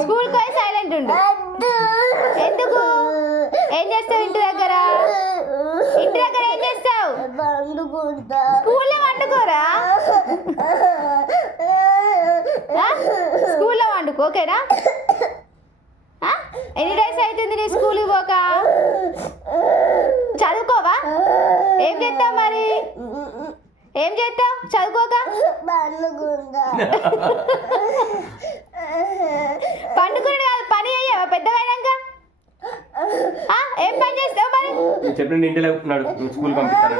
స్కూల్కి పోయి సైలెంట్ ఉండు. ఎందుకు? ఏం చేస్తావు ఇంటి దగ్గర? ఇంటి దగ్గర ఏం చేస్తావు? స్కూల్లో వండుకోరా? స్కూల్లో వండుకో, ఓకేనా? ఎన్ని డేస్ అవుతుంది నీ స్కూల్కి పోక? చదువుకోవా? ఏం చేస్తావు మరి? ఏం చేస్తావు చదువుకోక? పండుకుని కాదు, పని అయ్యావా పెద్దగైనాక? ఏం పని చేస్తావు మరి? చెప్పినట్టు ఇంటలేవు స్కూల్ పంపిస్తాను.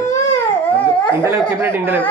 ఇంటలేవు చెప్పినట్టు ఇంటలేవు.